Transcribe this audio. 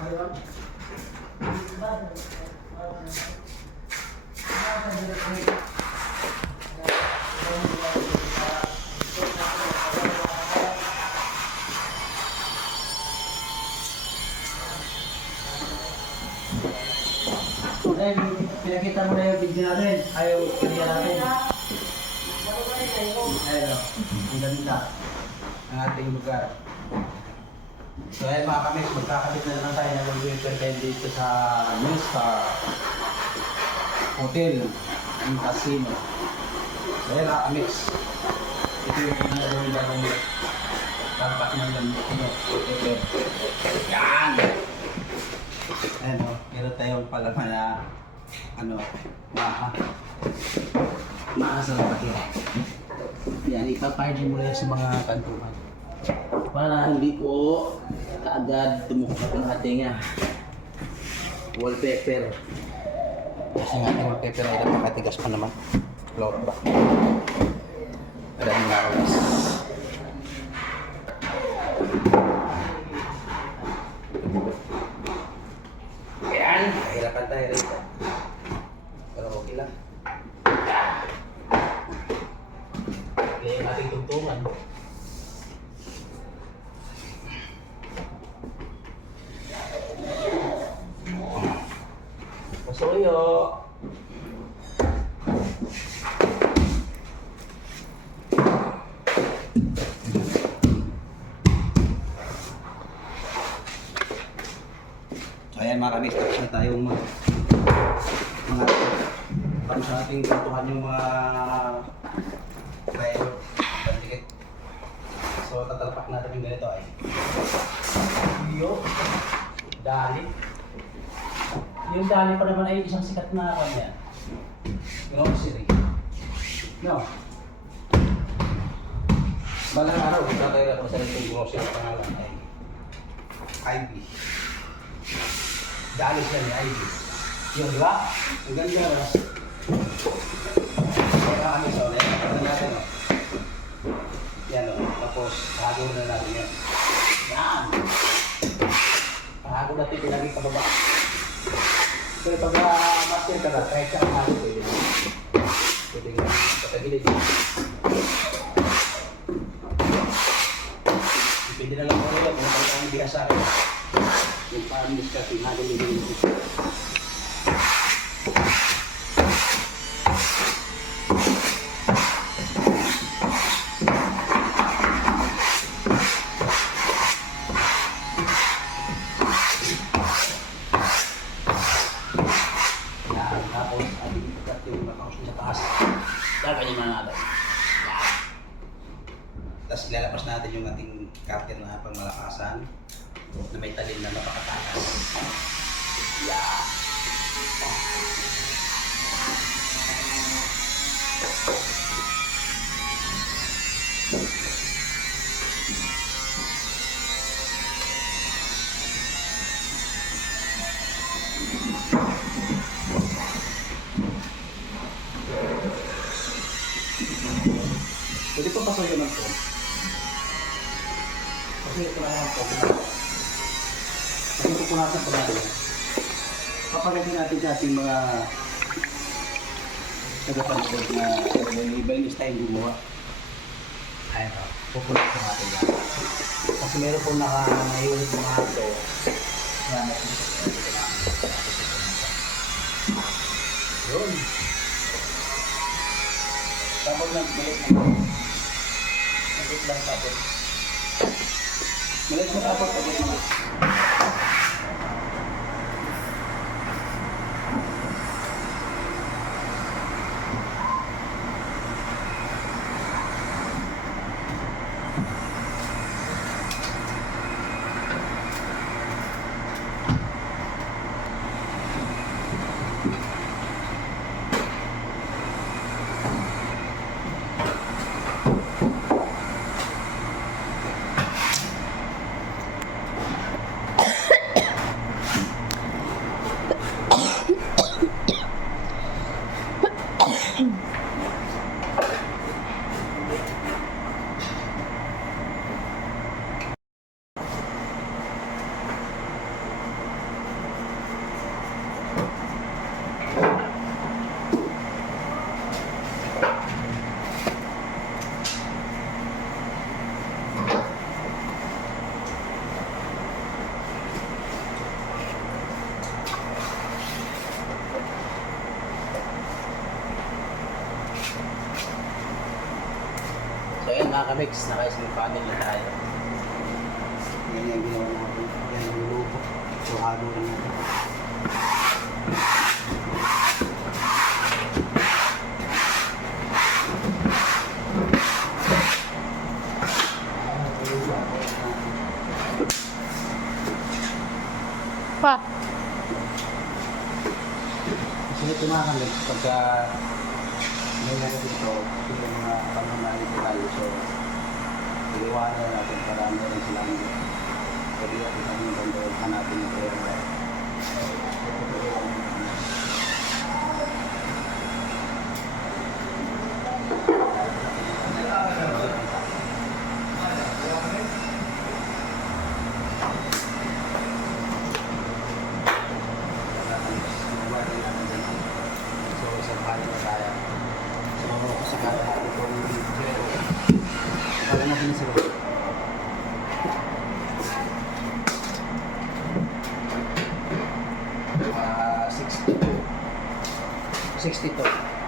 Dahil pinakita mo na yung video natin, ayaw kanya natin. Ayun ang ganda ang ating lugar. So ayun mga kami, magkakabit na naman tayo ng wallpaper kayo dito sa New Star Hotel and Casino. So ayun mga kamix, ito yung ginagawin na ng tampak ng lamit. Wallpaper. Yan! Ayun o, meron tayong palaman na ano, maha. Maha sa bakit. Yan, ipaparty mo na sa mga kantuhan. Para hindi po kaagad tumukap ang ating ah, wallpaper. Kasi ang ating wallpaper ay napakatigas pa naman. Float ba? Maraming nakawas. Ayan, kahirapan tayo rito. Pero okay lang. Kaya yung ating tungtungan. Pasuyo. So ayan mga kamis, tapos na tayong mga mga para sa ating kwentuhan yung mga tayo pandikit. So tatalapak natin yung ganito ay Yo, dali. Yung dali pa naman ay isang sikat na kanya. Grocery. No. Balang araw, tayo na sa itong grocery pangalan ay Ivy. Dali siya ni Ivy. Yung di ba? Ang ganda na. Kaya kami sa ulit. Ano natin o? Yan o. Tapos, hago na natin yan. Yan. Hago natin pinaging kababa. Pero pag uh, master ka na, kahit saan hago pwede mo. Pwede nga. Patagilid. Pwede na lang ko nila kung ano ang biya sa akin. Yung parang discussion hago nila. Ganyan na natin. Tapos ilalabas natin yung ating cutter na pangmalakasan na may talim na napakatakas. Yan. Pwede pa pasuyo ng phone. Pasuyo ko lang ng phone. Kasi pupunasan pa natin. Papagagin natin sa ating mga tagapanood na iba yung style gumawa. O, pupunasan natin yan. Kasi meron po naka-naiulit mga ato. Yan, Yun. Tapos nagbalik na. Naglit lang tapos. Malit mo tapos tapos mo. Mga kamix, naka-sleep paddle na tayo. Yan yung ginawa natin. Yan yung lupo. So, halo rin natin. Pa. Kasi ito mga kamix, pagka may ano dito, yung mga pangunahing detalye. So, iliwanan natin para meron silang pwede natin kami ganda hanapin yung pera. So, isang kaya na tayo. So, sa kaya natin itong zero. Kaya natin sa loob. Ah, 62. 62.